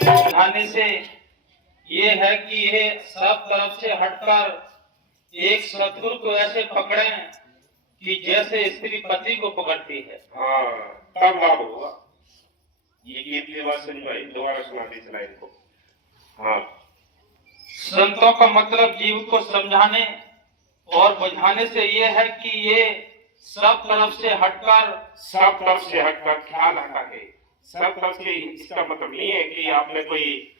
समझाने से ये है कि ये सब तरफ से हटकर एक सदगुरु को ऐसे पकड़े कि जैसे स्त्री पति को पकड़ती है। हाँ, तब लाभ होगा। ये कितनी बार सुन भाई, दोबारा सुना दी चला इनको। हाँ, संतों का मतलब जीव को समझाने और बुझाने से ये है कि ये सब तरफ से हटकर ख्याल रखा है। सब तरफ से इसका मतलब नहीं है कि आपने कोई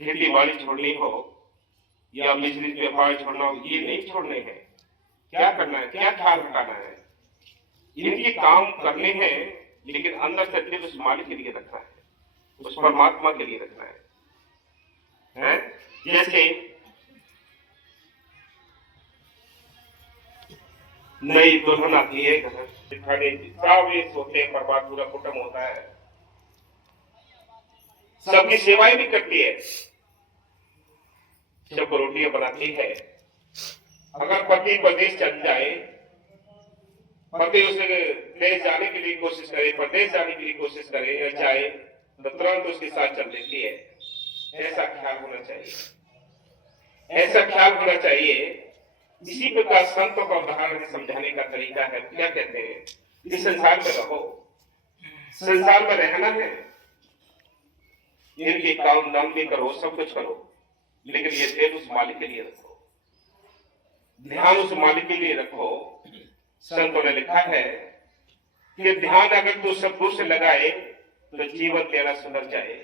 खेती बाड़ी छोड़नी हो या बिजनेस व्यापार छोड़ना हो, ये नहीं छोड़ने हैं। क्या करना है, क्या ख्याल रखना है, इनके काम करने हैं, लेकिन अंदर से दिल उस मालिक के लिए रखना है, उस परमात्मा के लिए रखना है? जैसे नई दुल्हन आती है, खाने सोते हैं, बर्बाद पूरा कुटुंब होता है, सबकी सेवाएं भी करती है, सबको रोटियां बनाती है। अगर पति प्रदेश चल जाए, पति उसे देश जाने के लिए कोशिश करे, प्रदेश जाने के लिए कोशिश करे या जाए, तो तुरंत उसके साथ चल देती है। ऐसा ख्याल होना चाहिए, ऐसा ख्याल होना चाहिए। इसी प्रकार संतों का उदाहरण समझाने का तरीका है। क्या कहते हैं, इस संसार में रहो, संसार में रहना है, इनके काम नाम भी करो, सब कुछ करो, लेकिन ये दिल उस मालिक के लिए रखो, ध्यान उस मालिक के लिए रखो। संतों ने लिखा है कि ध्यान अगर तू सदगुरु से लगाए तो जीवन तेरा सुधर जाए।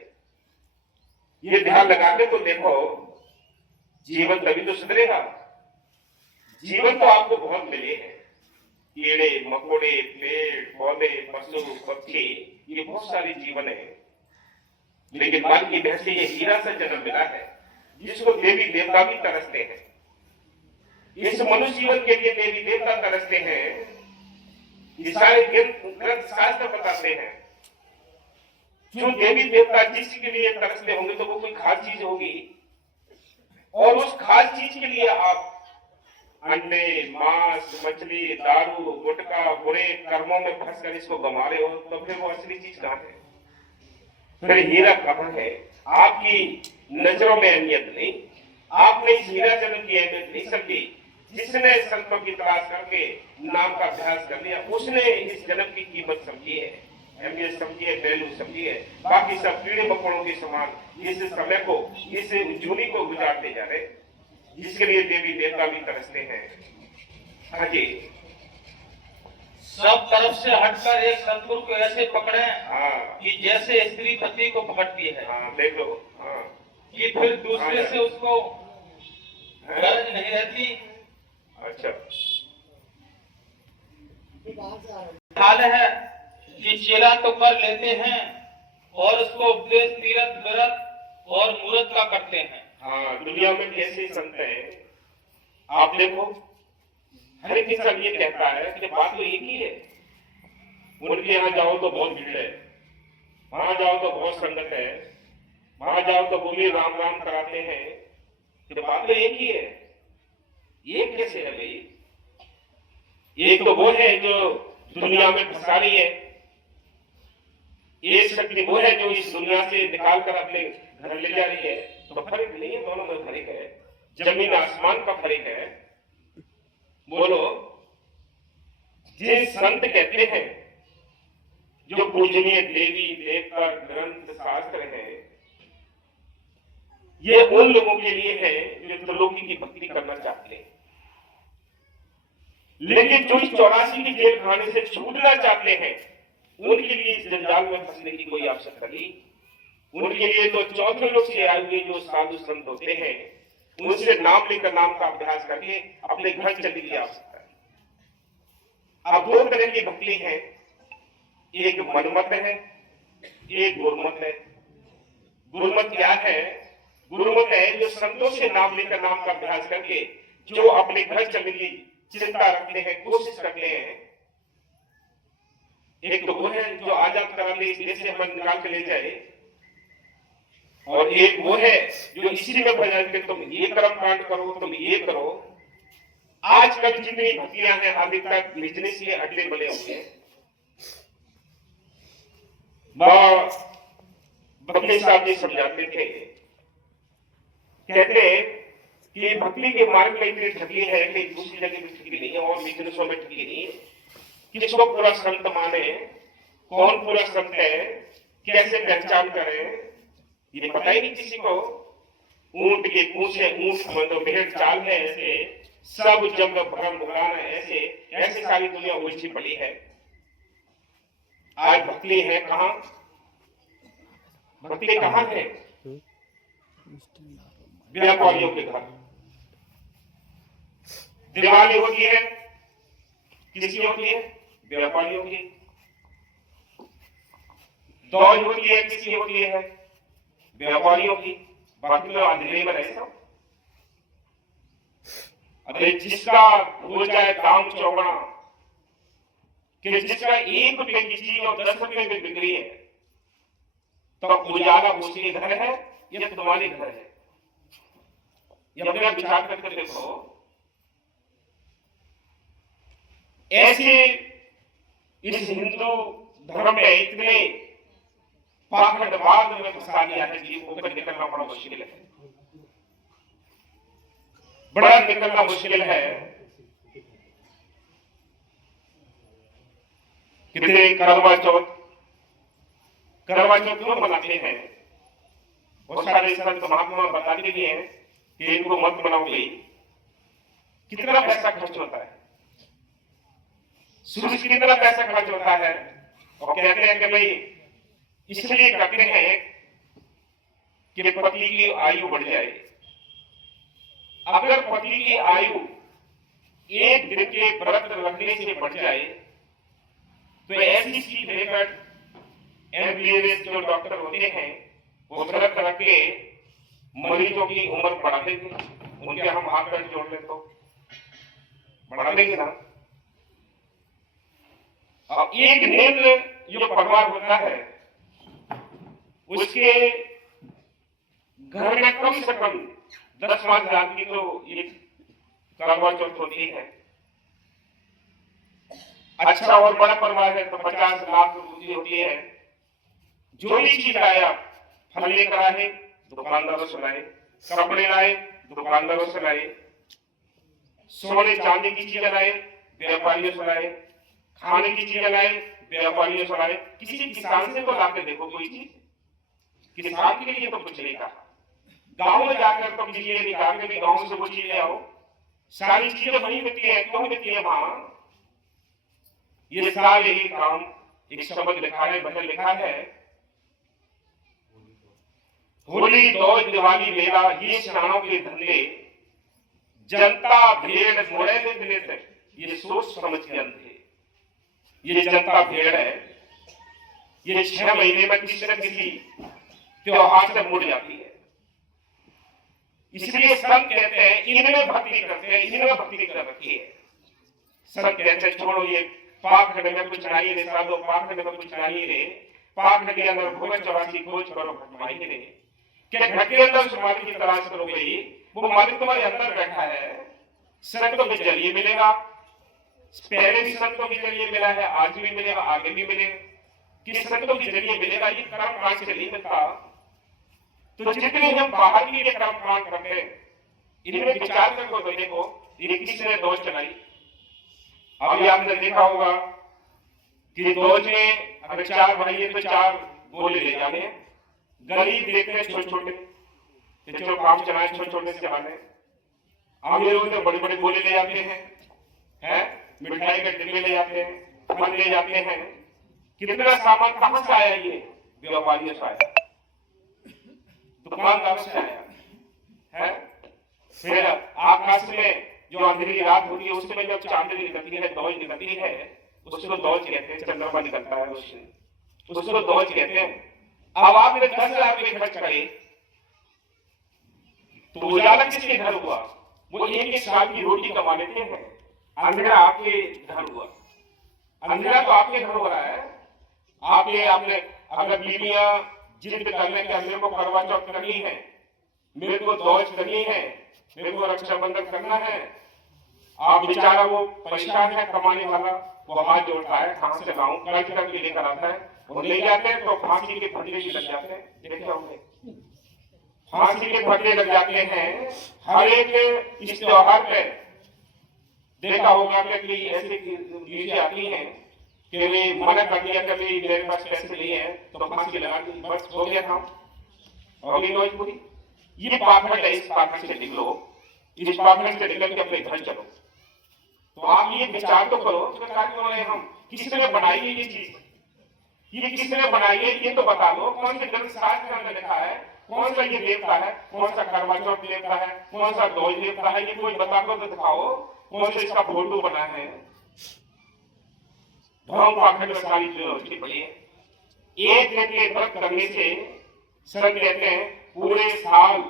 ये ध्यान लगाने को देखो, जीवन तभी तो सुधरेगा। जीवन तो आपको बहुत मिले हैं, कीड़े मकोड़े, पेड़ पौधे, पशु पक्षी, ये बहुत सारे जीवन है, लेकिन मन की भैंस से ये हीरा सा जन्म मिला है जिसको देवी देवता भी तरसते हैं। इस मनुष्य जीवन के लिए देवी देवता तरसते हैं। ये सारे ग्रंथ शास्त्र बताते हैं, जो देवी देवता जिसके लिए तरसते होंगे तो वो कोई खास चीज होगी, और उस खास चीज के लिए आप अंडे, मांस, मछली, दारू, गुटखा, बुरे कर्मों में फंस कर इसको गंवा रहे हो, तो फिर वो असली चीज कहां है? फिर हीरा कहां है? आपकी नजरों में अहमियत नहीं, आपने इस हीरा जन्म की अहमियत नहीं समझी। जिसने संतों की तलाश करके नाम का अभ्यास कर लिया, उसने इस जन्म की कीमत समझी है, अहमियत समझी है, वैल्यू समझी है। बाकी सब कीड़े मकोड़ों के समान इस समय को, इस जूनी को गुजारते जा रहे, जिसके लिए देवी देवता भी तरसते हैं। हाँ जी, सब तरफ से हटकर एक सदगुरु को ऐसे पकड़े कि जैसे स्त्री पति को पकड़ती है। देखो, कि फिर दूसरे से उसको गरज नहीं रहती। अच्छा, हाल है कि चेला तो कर लेते हैं और उसको उपदेश तीरथ व्रत और मूर्त का करते हैं। दुनिया में कैसे संत हैं आप देखो, हर एक इंसान ये कहता है कि बात तो एक ही है। उनके यहाँ जाओ तो बहुत भीड़ है, वहां जाओ तो बहुत संगत है, वहां जाओ तो वो भी राम राम कराते हैं, तो बात तो एक ही है। ये कैसे है भाई? एक तो वो है जो दुनिया में फंसा रही है, एक शक्ति वो है जो इस दुनिया से निकाल कर अपने घर ले जा रही है। तो फर्क नहीं है, दोनों में फर्क है, जमीन आसमान का फर्क है। बोलो, जिन संत कहते हैं जो पूजनीय देवी देवता ग्रंथ शास्त्र है, ये उन लोगों के लिए है जो त्रिलोकी की भक्ति करना चाहते हैं। लेकिन जो 84 की जेल खाने से छूटना चाहते हैं, उनके लिए इस जंजाल में फंसने की कोई आवश्यकता नहीं। उनके लिए तो चौथे लोग से आए हुए जो साधु संत होते हैं, उनसे नाम लेकर नाम का अभ्यास करके अपने घर चलने की आवश्यकता है। अब दो तरह की भक्ति है, एक मनमत है, एक गुरुमत है। गुरुमत क्या है? गुरुमत है जो संतों से नाम लेकर नाम का अभ्यास करके जो अपने घर चलने की चिंता रखते हैं, कोशिश करते हैं। एक तो वो है जो आजाद करा ले, इस देश से हमें निकाल के ले जाए, और एक वो है जो इसी में भजन के तुम ये कर्म कांड करो, तुम ये करो। आजकल जितनी भक्तियां हैं, अभी तक बिजनेस के अड्डे बने हुए हैं। बकली साहब जी समझाते थे, कहते हैं कि भक्ति के मार्ग में इतनी ठगी है कि दूसरी जगह भी ठगी नहीं है और बिजनेसों में ठगी नहीं है। किसको पूरा संत माने, कौन पूरा संत है, कैसे पहचान करें, ये पता ही नहीं किसी को। ऊंट की पूंछ है, ऊंट मतलब भेड़ चाल है, ऐसे सब जग भरम भुलाना, ऐसे ऐसे सारी दुनिया उलझी पड़ी है। आज भक्ति है कहां? भक्ति कहां है? व्यापारियों के घर। दिवाली होती है, किसकी होती है? व्यापारियों की। दौड़ होती है, किसकी होती है? व्यापारियों की। बाकी तो आदमी में रहे सब। अरे जिसका हो जाए दाम चौगुना, कि जिसका 1 रुपए की चीज और 10 रुपए में बिक रही है, तो उजाला उसके घर है या तुम्हारे घर है? ये अपना विचार करके देखो। ऐसे इस हिंदू धर्म में इतने पाखंडवाद में फंसा दिया है कि ऊपर निकलना बड़ा मुश्किल है, बड़ा निकलना मुश्किल है। कितने करवा चौथ क्यों मनाते हैं? बहुत सारे संत महात्मा बताते भी हैं कि इनको मत बनाओ भाई। कितना पैसा खर्च होता है, सूरज कितना पैसा खर्च होता है, और कहते हैं कि भाई इसलिए करते हैं कि पति की आयु बढ़ जाए। अगर पति की आयु 1 दिन के व्रत रखने से बढ़ जाए, तो ऐसी सीख लेकर एमबीबीएस जो डॉक्टर होते हैं, वो व्रत रख के मरीजों की उम्र बढ़ा देंगे। उनके हम आंकड़े जोड़ ले तो बढ़ा देंगे ना। अब एक निम्न जो परिवार होता है, उसके घर में कम से कम 10-5 हजार की तो ये करवा चौथ होती है। अच्छा और बड़ा परिवार है तो 50 लाख रुपये होती है। जो भी चीज लाया, फल लेकर आए, दुकानदारों से लाए, कपड़े लाए, दुकानदारों से लाए, सोने चांदी की चीजें लाए, व्यापारियों से लाए, खाने की चीजें लाए, व्यापारियों से लाए। किसी किसान से तो लाके देखो कोई चीज, किसान के लिए तो कुछ नहीं कहा। गांव में जाकर तो किसी ने कहा कि गांव से वो चीज ले आओ, सारी चीजें वहीं मिलती है। क्यों मिलती है वहां? ये सारे ही काम, एक शब्द लिखा है, भजन लिखा है, होली दौज दिवाली मेला ये शानों के धंधे, जनता भेड़ मोड़े में मिले थे, ये सोच समझ के अंधे। ये जनता भेड़ है, ये 6 महीने में किसी न किसी त्योहार से मुड़ जाती है। इसलिए संत कहते हैं इनमें भक्ति करते हैं, इनमें भक्ति कर रखी है। संत कहते हैं छोड़ो ये पाखंड में कुछ नहीं रे साधो, पाखंड में कुछ नहीं रे, पाखंड के अंदर घूमे 84 खोज करो भटमाई रे। क्या घर के अंदर समाधि की तलाश करो भाई, वो मालिक तुम्हारे अंदर बैठा है। संतों के जरिए मिलेगा, पहले भी संतों के जरिए मिला है, आज भी मिलेगा, आगे भी मिलेगा। कि संतों के जरिए मिलेगा, ये कर्म कांड से नहीं मिलता। तो जितने हम बाहर के लिए कर्म कांड करते हैं, इनमें विचार करके तो देखो, ये किसने दौड़ चलाई। अभी आपने देखा होगा कि दौड़ में अगर 4 भाई है तो 4 गोले ले जाने हैं। गरीब देखते हैं छोटे छोटे, जो काम चलाए छोटे छोटे से चलाने। अमीर लोग तो बड़े बड़े गोले ले जाते हैं, मिठाई के डिब्बे ले जाते हैं, फल ले जाते हैं। कितना सामान कहां से आया? ये व्यापारियों से आया, दुकानदारों से आया है। फिर आकाश में जो अंधेरी रात होती है, उसमें जब चांदनी निकलती है, दौज निकलती है, उसको दौज कहते हैं। चंद्रमा निकलता है उसको दौज कहते हैं। अब आपने 10,000 रुपए खर्च करे तो उजाला किसके घर हुआ? वो एक साल की रोटी कमा लेते हैं। अंधेरा आपके घर हुआ, अंधेरा तो आपके घर हो रहा है। आपने अगर बीवियां जिद करने के मेरे को करवा चौथ करनी है, मेरे को दौज करनी है, मेरे को रक्षाबंधन करना है, आप बेचारा वो परेशान है कमाने वाला, वो हाथ जोड़ता है, कहां से लाऊं, कर्ज करके लेकर आता है, वो ले जाते हैं तो फांसी के फंदे भी लग जाते हैं। देखे होंगे फांसी के फंदे लग जाते हैं हर एक इस त्योहार पे। देखा होगा कि ऐसी न्यूज़ आती हैं कि वे मना कर दिया कि मेरे पास पैसे नहीं है तो फांसी लगा दी, बस हो गया काम, होगी नौज पूरी। ये पाखंड है, इस पाखंड से निकलो, इस पाखंड से निकल के अपने घर चलो। तो आप ये विचार तो करो कि हम किसने बनाई है ये चीज, ये किसने बनाई है ये तो बता दो। कौन से ग्रंथ शास्त्र के अंदर लिखा है, कौन सा ये देवता है, कौन सा करवा चौथ देवता है, कौन सा दौज देवता है, ये कोई बता दो तो दिखाओ। कौन सा इसका फोटो बना है? धर्म पाखंड में सारी चीजें पड़ी है। एक दिन के व्रत करने से सब कहते हैं पूरे साल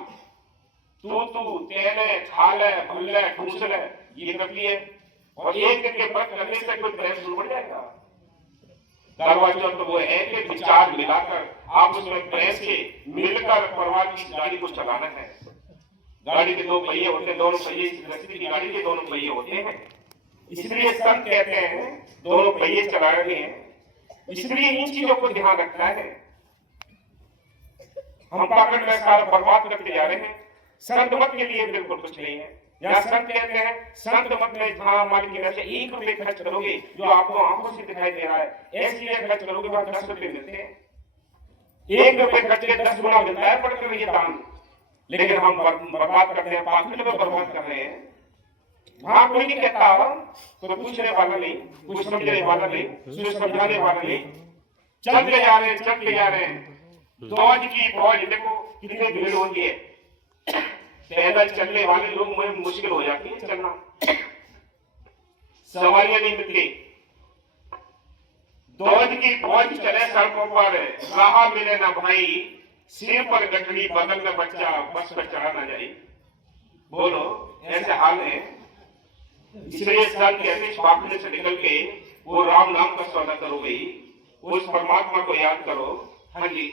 तू तेले खाले भल्ले ठूसले ये करती है, और एक दिन के व्रत करने से कोई प्रेम शुरू बढ़ जाएगा। करवा चौथ तो वो है कि विचार मिलाकर आप उसमें प्रेम से मिलकर परिवार की गाड़ी को चलाना है। गाड़ी के 2 पहिए होते हैं, दोनों पहिए इस गृहस्थी की गाड़ी के 2 पहिए होते हैं। इसलिए संत कहते हैं 2 पहिए चला रहे हैं। इसलिए इन चीजों को ध्यान रखना है। हम पाखंड में सारा बर्बाद करते जा रहे हैं। संत मत के लिए बिल्कुल कुछ नहीं है। यहाँ संत कहते हैं संत मत में जहां मालिक की से 1 रुपए खर्च करोगे जो आपको आंखों से दिखाई दे रहा है, ऐसी जगह खर्च करोगे वहां 10 रुपए मिलते हैं। 1 रुपए खर्च के 10 गुना मिलता है पढ़कर ये दान। लेकिन हम बर्बाद करते हैं, पाखंड में बर्बाद कर रहे हैं। वहां कोई नहीं कहता, कोई पूछने वाला नहीं, कुछ समझने वाला नहीं, कुछ समझाने वाला नहीं। चलते जा रहे हैं। दौज की फौज देखो कितनी भीड़ होती है। पैदल चलने वाले लोग में मुश्किल हो जाती है चलना, सवारियां नहीं मिलती। दौज की फौज चले सड़कों पर, राह मिले ना भाई, सिर पर गठड़ी बगल में बच्चा, बस पर चढ़ा ना जाए। बोलो ऐसे हाल है। इसलिए संत कहते पाखंड से निकल के वो राम नाम का सौदा करो भाई, उस परमात्मा को याद करो। हाँ जी,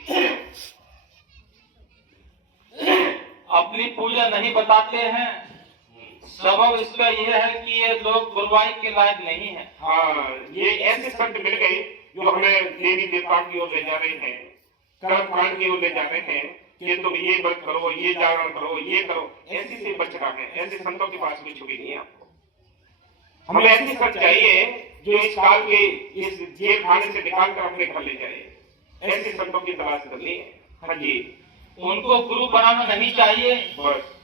अपनी पूजा नहीं बताते हैं। सबब इसका यह है कि ये लोग गुरुवाई के लायक नहीं है। हाँ, ये ऐसे संत मिल गए जो हमें देवी देवता की ओर ले जा रहे हैं, कर्म कांड की ओर ले जा रहे हैं कि तुम ये व्रत करो, ये जागरण करो, ये करो। ऐसी से बचना है। ऐसे संतों के पास कुछ भी नहीं है। आपको हमें ऐसी संत चाहिए जो इस काल के इस जेल खाने से निकाल कर अपने घर ले जाए। ऐसे संतों की तलाश करनी है। हाँ जी, उनको गुरु बनाना नहीं चाहिए। बस